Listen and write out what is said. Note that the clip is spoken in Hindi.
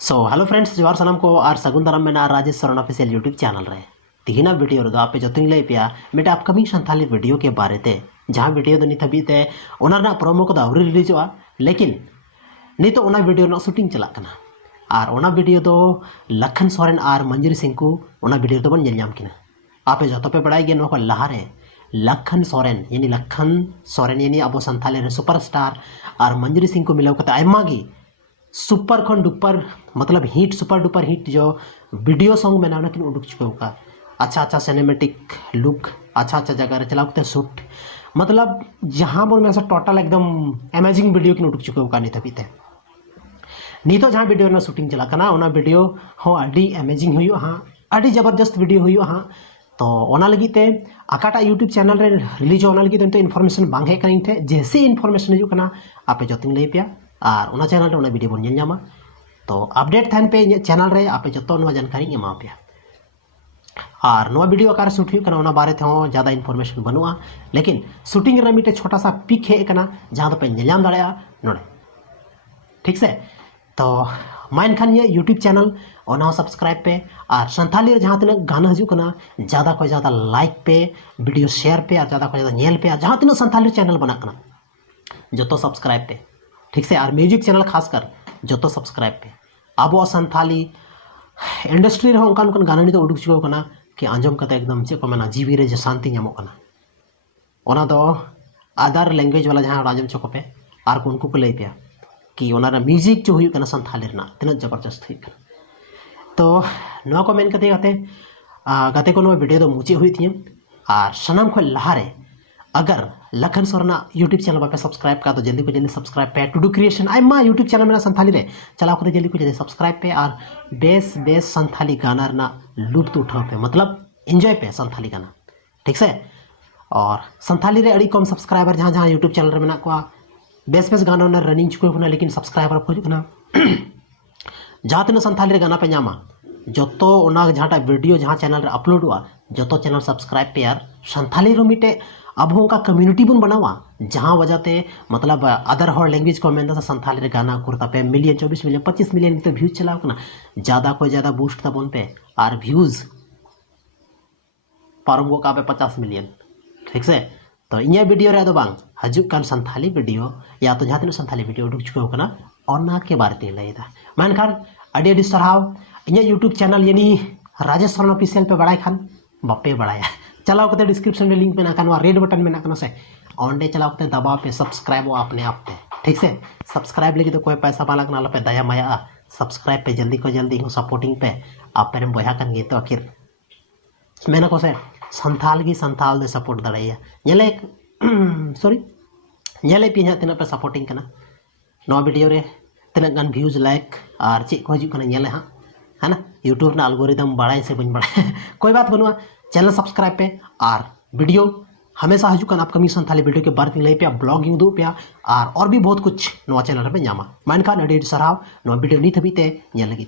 हेलो फ्रेंड्स जोहार सानाम को और सगुन दाराम में Rajesh Saran official YouTube channel रे तीना वीडियो रे आप जो लई पे मेटा अपकमिंग संथाली वीडियो के बारे ते जहां वीडियो नित हबीते प्रोमो को आउरी रिलीजोआ लेकिन नित वीडियो ना शूटिंग चला कना और ओना वीडियो दो लखन सोरेन और मंजरी सिंह को ओना वीडियो दो बन नेल नाम किना आपे जो पे बड़ाई गे नो को लहारे लखन सोरेन यानी अब संथाली रे सुपरस्टार और मंजरी सिंह को मिलाव कते आयमा गी सुपर खन डुपर मतलब हिट सुपर डुपर हिट जो वीडियो सॉन्ग में ना उड़ूक चुके का अच्छा सिनेमेटिक लुक अच्छा जगह चला शूट मतलब जहाँ बोल में टोटल एकदम अमेजिंग वीडियो की उड़ूक चुके का नित हबीते नित जहाँ वीडियो ना शूटिंग चला करना ओना वीडियो हो अड़ी अमेजिंग हुई हाँ अड़ी जबरदस्त वीडियो हुई हाँ तो ओना लगी ते अकाटा यूट्यूब चैनल रे रिलीज होना लगी तो इन्फॉर्मेशन बांग हेक कनिन थे जैसे इन्फॉर्मेशन हिजुक कना आपे जोतिंग लई पे और उना चैनल रे वीडियो बन नामा तो अपडेट थान पे चैनल रे आपे जो जानकारी एमा पे और नो वीडियो आकार शूट होना बारे थे ज़्यादा इन्फॉर्मेशन बनुआ लेकिन शूटिंग रे मिटे छोटा सा पिक हे कना जहाँ पे नाम दाड़ा नोड़े ठीक से तो माइन खान ये यूट्यूब चैनल ओना सब्सक्राइब पे और संथाली जहाँ तीन गाना हजू कना ज़्यादा को ज़्यादा लाइक पे वीडियो शेयर पे और ज़्यादा को ज़्यादा नेल पे जहाँ तीन संथाली चैनल बना कना जो सब्सक्राइब पे ठीक से और म्यूजिक चैनल खासकर जो सब्सक्राइब पे अब संथाली इंडस्ट्री रे उनकान गाना नित उडुक चुको कना कि आंजम कते एकदम चे को मेना जीवी रे शांति नामो कना ओना दो अदर लैंग्वेज वाला जहाँ आंजम चुको पे और उनको को लई पे कि ओना रे म्यूजिक जो हुई कना संथाली रे ना तिना जबरदस्त हुई कना तो नो को मेन कते गाते को नो वीडियो दो मुचे हुई थी और सनम को लहारे अगर लखन सोरना यूट्यूब चैनल पे सब्सक्राइब का तो जल्दी को जल्दी सब्सक्राइब पे टू डू क्रिएशन आयमा यूट्यूब चैनल में संथाली रे चलाओ को जल्दी को जल्दी सब्सक्राइब पे और बेस संथाली गाना ना लुत्फ उठाओ पे मतलब एंजॉय पे संथाली गाना ठीक से और संथाली रे अड़ी कम सब्सक्राइबर जहाँ जहाँ यूट्यूब चैनल रे मेना को बेस गाना ना रनिंग चुको होना लेकिन सब्सक्राइबर खोज होना जहाँ तीन संथाली रे गाना पे नामा जो जहाँ वीडियो जहाँ चैनल रे अपलोड हुआ जो चैनल सब्सक्राइब पे यार संथाली रो मिटे अब उनका कम्युनिटी बन बनावा जहाँ वजहते मतलब अदर हर लैंग्वेज को मेन संथाली रे गाना कुर्ता पे मिलियन 24 मिलियन 25 मिलियन तो व्यूज चलाओ ना ज़्यादा को ज़्यादा बूस्ट था बोन पे और व्यूज पारम को का पे 50 मिलियन ठीक से तो इन वीडियो रे बांग हजुक कान संथाली वीडियो या तो जहाँ तीन संथाली वीडियो उडुक चुके होना और ना के बारे ते लैदा मेनखान अड़ी अड़ी सरहाव इन यूट्यूब चैनल यानी राजेश सरन ऑफिशियल पे बड़ाई खान बापे बड़ाया चलाओ कते डिस्क्रिप्शन में लिंक में ना रेड बटन में ना से ऑन डे चलाओ कते दबाव पे सब्सक्राइब हो अपने आप पे ठीक से सब्सक्राइब लगी तो कोई पैसा पाला ना पे दया माया सब्सक्राइब पे जल्दी को जल्दी हो सपोर्टिंग पे आप पे बया कन गे तो आखिर मैंने को से संथाल की संथाल दे सपोर्ट दड़ाइया नेले सॉरी नेले पे तीन पे सपोर्टिंग करना नो वीडियो रे तीन गन व्यूज लाइक और चेक को हजू नेले हाँ है ना यूट्यूब ना एल्गोरिदम बड़ा से बन बड़ा कोई बात बनवा चैनल सब्सक्राइब पे और वीडियो हमेशा हजू अपकमिंग संथाली वीडियो के बारे लई पे ब्लॉगिंग दो पे और भी बहुत कुछ नवा चैनल पे नामा मानका नडी सराव नवा वीडियो नीत हबीते लगी